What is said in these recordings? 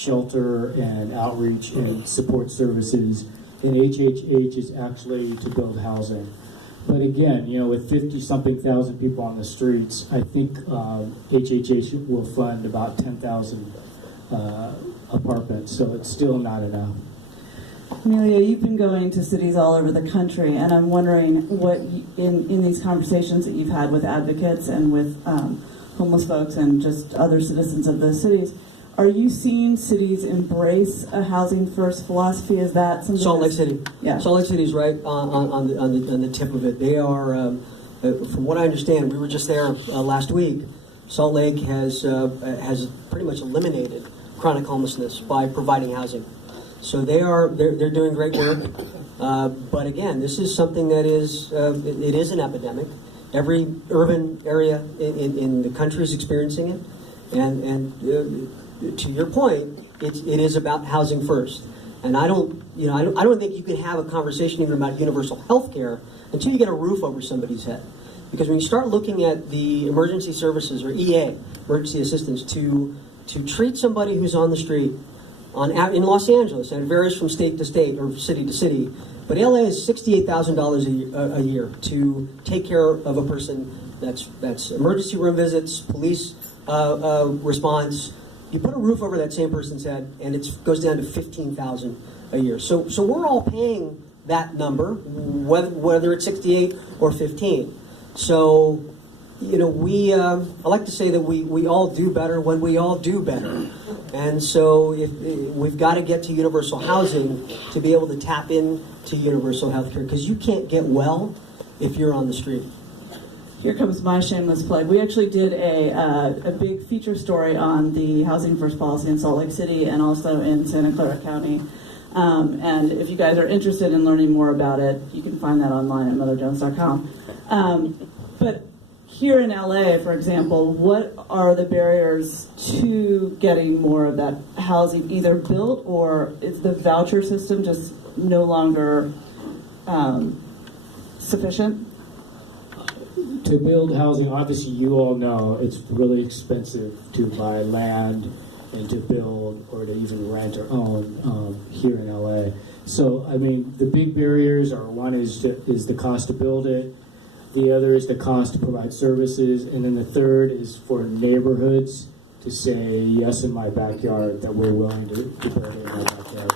shelter and outreach and support services, and HHH is actually to build housing. But again, with 50-something thousand people on the streets, I think HHH will fund about 10,000 apartments, so it's still not enough. Emilio, you've been going to cities all over the country, and I'm wondering what, in these conversations that you've had with advocates and with homeless folks and just other citizens of those cities, are you seeing cities embrace a housing first philosophy? Is that something? Salt Lake City. Yeah. Salt Lake City is right on the tip of it. They are, from what I understand, we were just there last week. Salt Lake has pretty much eliminated chronic homelessness by providing housing. So they're doing great work. But again, this is something that is it is an epidemic. Every urban area in the country is experiencing it, and to your point, it is about housing first. And I don't think you can have a conversation even about universal health care until you get a roof over somebody's head. Because when you start looking at the emergency services, or EA, emergency assistance, to treat somebody who's on the street in Los Angeles, and it varies from state to state or city to city, but LA is $68,000 a year to take care of a person. That's emergency room visits, police response. You put a roof over that same person's head, and it goes down to $15,000 a year. So we're all paying that number, whether it's 68 or 15. So, I like to say that we all do better when we all do better. And so we've got to get to universal housing to be able to tap into universal health care, because you can't get well if you're on the street. Here comes my shameless plug. We actually did a big feature story on the Housing First policy in Salt Lake City and also in Santa Clara County. And if you guys are interested in learning more about it, you can find that online at motherjones.com. But here in LA, for example, what are the barriers to getting more of that housing either built, or is the voucher system just no longer sufficient? To build housing, obviously you all know it's really expensive to buy land and to build or to even rent or own here in LA. So, the big barriers are, one is the cost to build it, the other is the cost to provide services, and then the third is for neighborhoods to say, yes, in my backyard, that we're willing to build it in my backyard.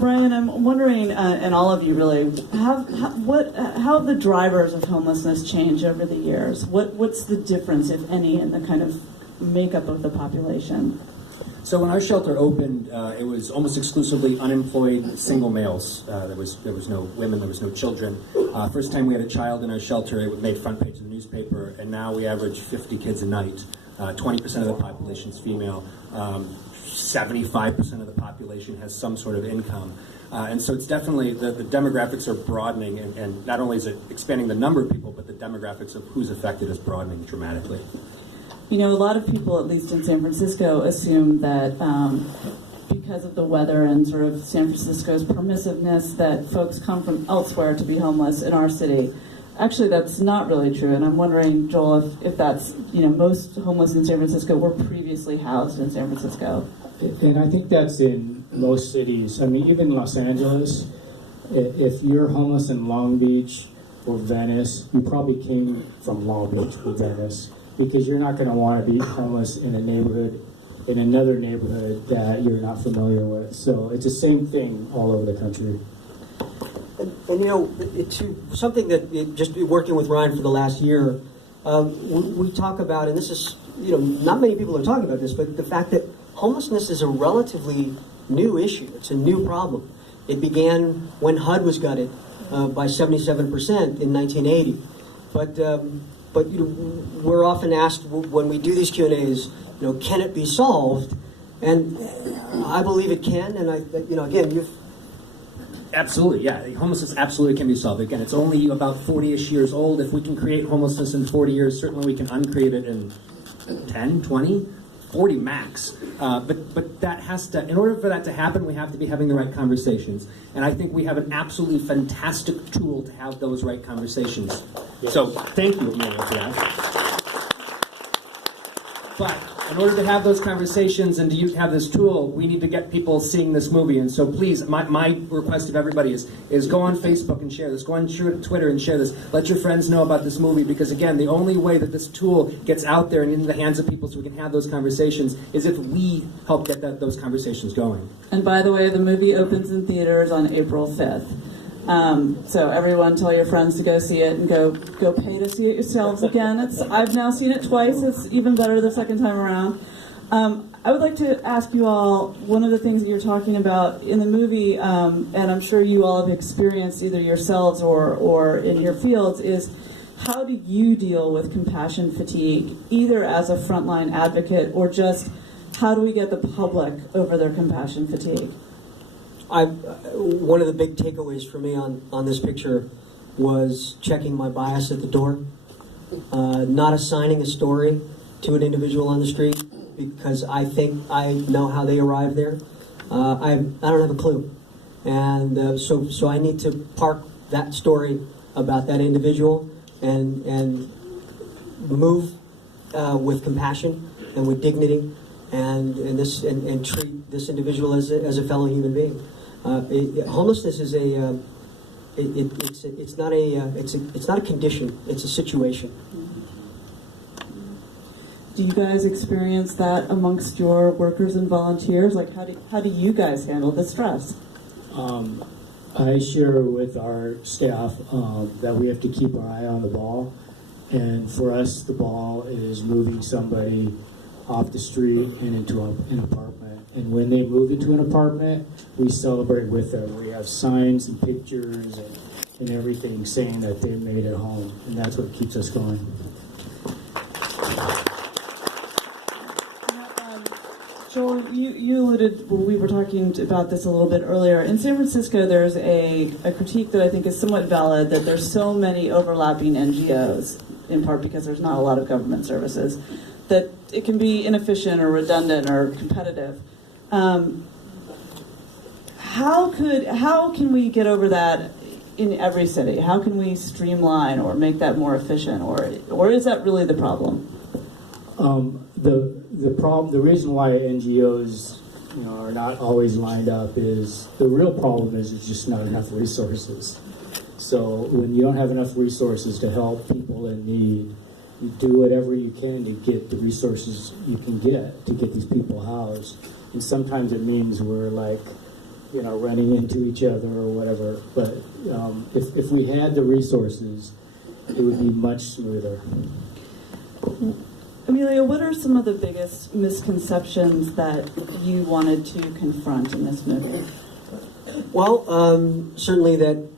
Brian, I'm wondering, and all of you really, how have the drivers of homelessness changed over the years? What's the difference, if any, in the kind of makeup of the population? So when our shelter opened, it was almost exclusively unemployed single males. There was no women, there was no children. First time we had a child in our shelter, it made front page of the newspaper, and now we average 50 kids a night. 20% of the population is female. 75% of the population has some sort of income. And so it's definitely, the demographics are broadening, and not only is it expanding the number of people, but the demographics of who's affected is broadening dramatically. A lot of people, at least in San Francisco, assume that because of the weather and sort of San Francisco's permissiveness, that folks come from elsewhere to be homeless in our city. Actually, that's not really true, and I'm wondering, Joel, if that's, most homeless in San Francisco were previously housed in San Francisco. And I think that's in most cities. Even Los Angeles, if you're homeless in Long Beach or Venice, you probably came from Long Beach or Venice, because you're not going to want to be homeless in another neighborhood that you're not familiar with. So it's the same thing all over the country. And something that just working with Ryan for the last year, we talk about, and this is, not many people are talking about this, but the fact that homelessness is a relatively new issue. It's a new problem. It began when HUD was gutted by 77% in 1980. But we're often asked when we do these Q&As, can it be solved? And I believe it can. And again, you've Absolutely, yeah. Homelessness absolutely can be solved. Again, it's only about 40-ish years old. If we can create homelessness in 40 years, certainly we can uncreate it in 10, 20, 40 max. But that has to, in order for that to happen, we have to be having the right conversations. And I think we have an absolutely fantastic tool to have those right conversations. So thank you, Emilio, for that. But in order to have those conversations and to have this tool, we need to get people seeing this movie. And so please, my request of everybody is go on Facebook and share this. Go on Twitter and share this. Let your friends know about this movie, because again, the only way that this tool gets out there and into the hands of people so we can have those conversations is if we help get those conversations going. And by the way, the movie opens in theaters on April 5th. So everyone, tell your friends to go see it and go pay to see it yourselves again. I've now seen it twice. It's even better the second time around. I would like to ask you all, one of the things that you're talking about in the movie, and I'm sure you all have experienced either yourselves or in your fields, is how do you deal with compassion fatigue, either as a frontline advocate or just how do we get the public over their compassion fatigue? One of the big takeaways for me on this picture was checking my bias at the door, not assigning a story to an individual on the street because I think I know how they arrived there. I don't have a clue, and so I need to park that story about that individual and move with compassion and with dignity and treat this individual as a fellow human being. Homelessness is it's not a condition, it's a situation. Do you guys experience that amongst your workers and volunteers? Like, how do you guys handle the stress? I share with our staff that we have to keep our eye on the ball, and for us, the ball is moving somebody off the street and into an apartment. And when they move into an apartment, we celebrate with them. We have signs and pictures and everything saying that they made it home, and that's what keeps us going. Joel, you alluded, well, we were talking about this a little bit earlier. In San Francisco, there's a critique that I think is somewhat valid, that there's so many overlapping NGOs, in part because there's not a lot of government services, that it can be inefficient or redundant or competitive. How can we get over that in every city? How can we streamline or make that more efficient, or is that really the problem? The reason why NGOs, are not always lined up is the real problem is there's just not enough resources. So when you don't have enough resources to help people in need, you do whatever you can to get the resources you can get to get these people housed. And sometimes it means we're running into each other or whatever. But if we had the resources, it would be much smoother. Amelia, what are some of the biggest misconceptions that you wanted to confront in this movie? Well, certainly that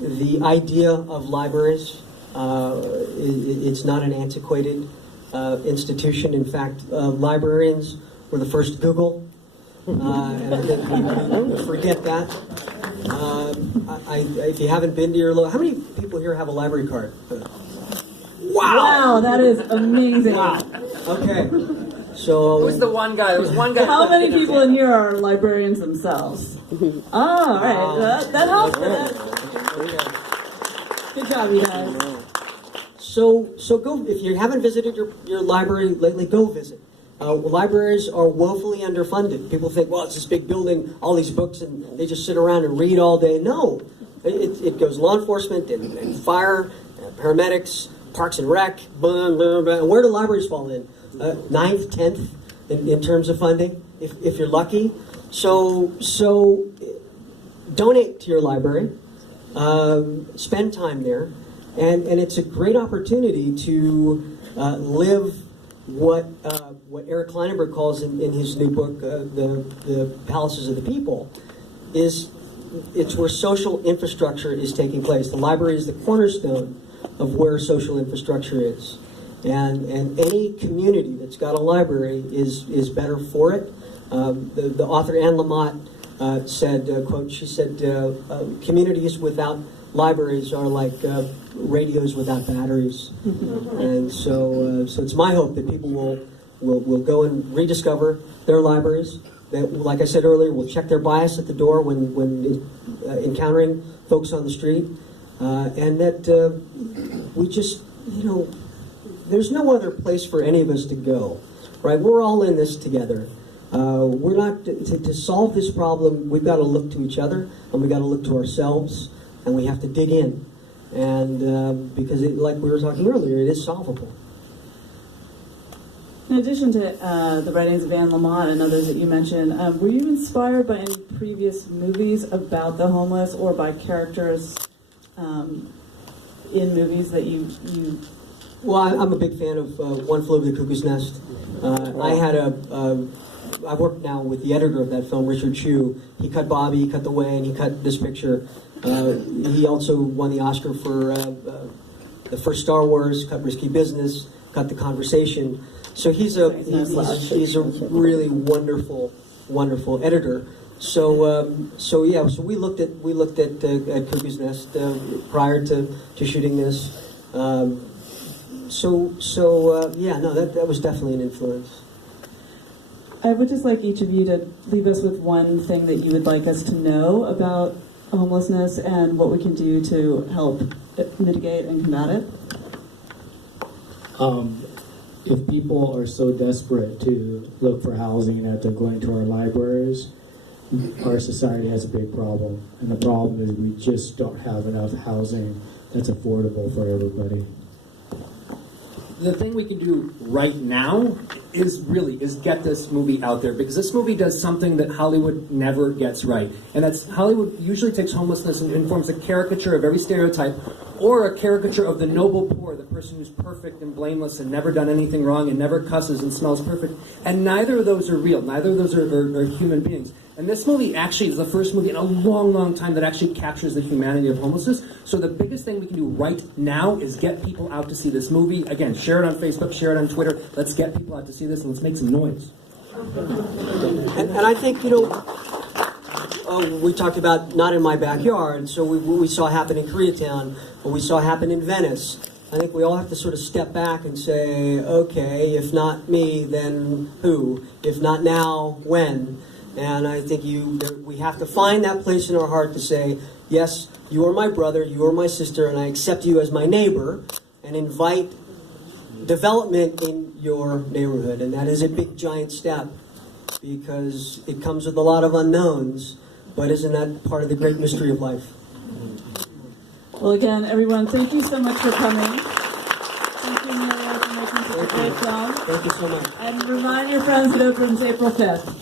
the idea of libraries, it's not an antiquated institution. In fact, librarians were the first Google, and I think we forget that. If you haven't been to your how many people here have a library card? Wow, that is amazing. Wow. Okay. So Who's the one guy? There was one guy. How many people in here are librarians themselves? Oh, all right. That helps. Good job, you guys. So go, if you haven't visited your library lately, go visit. Libraries are woefully underfunded. People think, well, it's this big building, all these books, and they just sit around and read all day. No. It goes law enforcement and fire, paramedics, Parks and Rec, blah, blah, blah. And where do libraries fall in? 9th, 10th in terms of funding, if you're lucky. So donate to your library, spend time there, and it's a great opportunity to live what Eric Kleinenberg calls in his new book, the Palaces of the People, it's where social infrastructure is taking place. The library is the cornerstone of where social infrastructure is. And any community that's got a library is better for it. The author Anne Lamott said, quote, she said, communities without libraries are like radios without batteries. And so it's my hope that people will go and rediscover their libraries. That, like I said earlier, will check their bias at the door when encountering folks on the street. And that we just, there's no other place for any of us to go, right? We're all in this together. We're not to solve this problem. We've got to look to each other, and we've got to look to ourselves, and we have to dig in, and because like we were talking earlier, it is solvable. In addition to the writings of Anne Lamott and others that you mentioned, were you inspired by any previous movies about the homeless or by characters in movies that you Well, I'm a big fan of One Flew Over the Cuckoo's Nest. I work now with the editor of that film, Richard Chu. He cut Bobby, he cut The Way, and he cut this picture. He also won the Oscar for the first Star Wars, cut Risky Business, cut The Conversation. So he's a really wonderful editor. So we looked at Cuckoo's Nest prior to shooting this. That was definitely an influence. I would just like each of you to leave us with one thing that you would like us to know about homelessness and what we can do to help mitigate and combat it. If people are so desperate to look for housing that they're going to our libraries, our society has a big problem. And the problem is we just don't have enough housing that's affordable for everybody. The thing we can do right now is get this movie out there, because this movie does something that Hollywood never gets right. And that's Hollywood usually takes homelessness and forms a caricature of every stereotype, or a caricature of the noble poor, the person who's perfect and blameless and never done anything wrong and never cusses and smells perfect. And neither of those are real. Neither of those are human beings. And this movie actually is the first movie in a long time that actually captures the humanity of homelessness. So the biggest thing we can do right now is get people out to see this movie. Again, share it on Facebook, share it on Twitter. Let's get people out to see this, and let's make some noise. And I think, we talked about not in my backyard, so what we saw happen in Koreatown, what we saw happen in Venice. I think we all have to sort of step back and say, okay, if not me, then who? If not now, when? And I think we have to find that place in our heart to say, yes, you are my brother, you are my sister, and I accept you as my neighbor, and invite development in your neighborhood. And that is a big, giant step, because it comes with a lot of unknowns, but isn't that part of the great mystery of life? Well, again, everyone, thank you so much for coming. Thank you, Emilio, for making such a great film. Thank you so much. And remind your friends it opens April 5th.